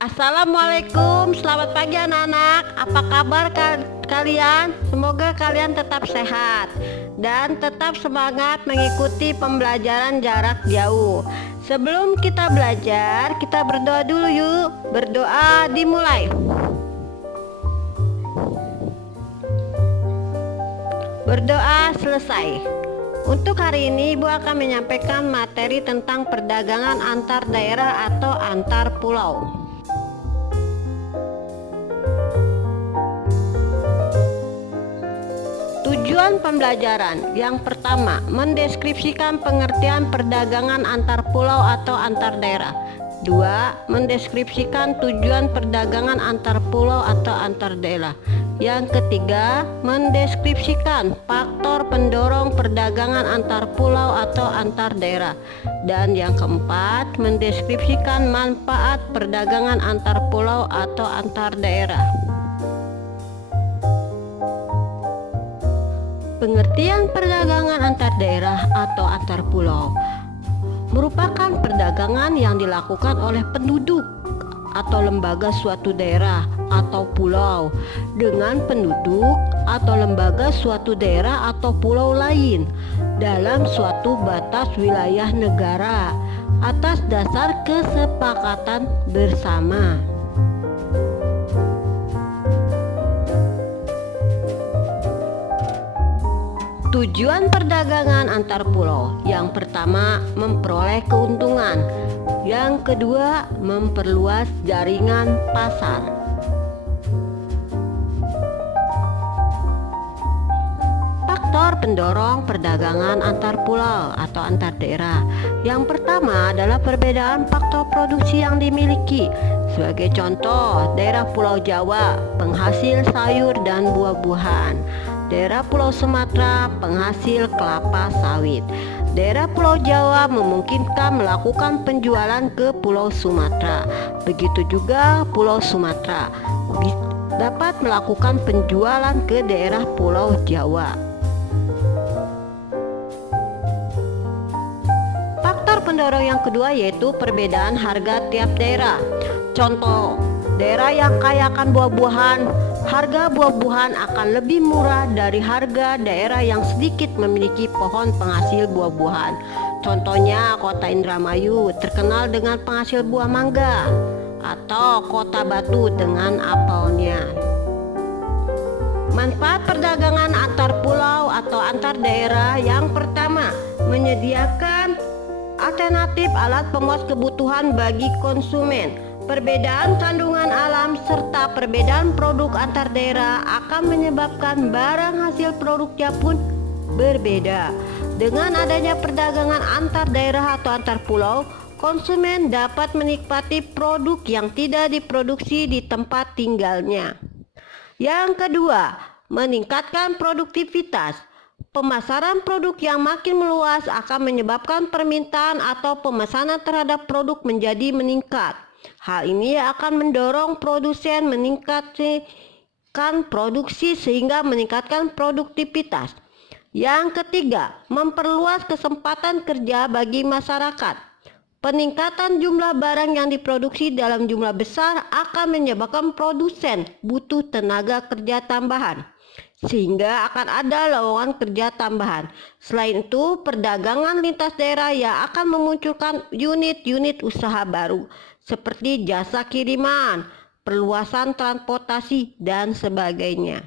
Assalamualaikum, selamat pagi anak-anak. Apa kabar kalian? Semoga kalian tetap sehat dan tetap semangat mengikuti pembelajaran jarak jauh. Sebelum kita belajar, kita berdoa dulu yuk. Berdoa dimulai. Berdoa selesai. Untuk hari ini Ibu akan menyampaikan materi tentang perdagangan antar daerah atau antar pulau. Tujuan pembelajaran yang pertama, mendeskripsikan pengertian perdagangan antar pulau atau antar daerah. 2. Mendeskripsikan tujuan perdagangan antar pulau atau antar daerah. Yang ketiga, mendeskripsikan faktor pendorong perdagangan antar pulau atau antar daerah. Dan yang keempat, mendeskripsikan manfaat perdagangan antar pulau atau antar daerah. Pengertian perdagangan antar daerah atau antar pulau merupakan perdagangan yang dilakukan oleh penduduk atau lembaga suatu daerah atau pulau dengan penduduk atau lembaga suatu daerah atau pulau lain dalam suatu batas wilayah negara atas dasar kesepakatan bersama. Tujuan perdagangan antar pulau yang pertama, memperoleh keuntungan. Yang kedua, memperluas jaringan pasar. Faktor pendorong perdagangan antar pulau atau antar daerah. Yang pertama adalah perbedaan faktor produksi yang dimiliki. Sebagai contoh, daerah Pulau Jawa penghasil sayur dan buah-buahan. Daerah Pulau Sumatera penghasil kelapa sawit. Daerah Pulau Jawa memungkinkan melakukan penjualan ke Pulau Sumatera. Begitu juga Pulau Sumatera dapat melakukan penjualan ke daerah Pulau Jawa. Faktor pendorong yang kedua yaitu perbedaan harga tiap daerah. Contoh, daerah yang kaya akan buah-buahan, harga buah-buahan akan lebih murah dari harga daerah yang sedikit memiliki pohon penghasil buah-buahan. Contohnya kota Indramayu terkenal dengan penghasil buah mangga, atau kota Batu dengan apelnya. Manfaat perdagangan antar pulau atau antar daerah yang pertama, menyediakan alternatif alat pemuas kebutuhan bagi konsumen. Perbedaan kandungan alam serta perbedaan produk antar daerah akan menyebabkan barang hasil produknya pun berbeda. Dengan adanya perdagangan antar daerah atau antar pulau, konsumen dapat menikmati produk yang tidak diproduksi di tempat tinggalnya. Yang kedua, meningkatkan produktivitas. Pemasaran produk yang makin meluas akan menyebabkan permintaan atau pemesanan terhadap produk menjadi meningkat. Hal ini akan mendorong produsen meningkatkan produksi sehingga meningkatkan produktivitas. Yang ketiga, memperluas kesempatan kerja bagi masyarakat. Peningkatan jumlah barang yang diproduksi dalam jumlah besar akan menyebabkan produsen butuh tenaga kerja tambahan, sehingga akan ada lowongan kerja tambahan. Selain itu, perdagangan lintas daerah yang akan memunculkan unit-unit usaha baru seperti jasa kiriman, perluasan transportasi, dan sebagainya.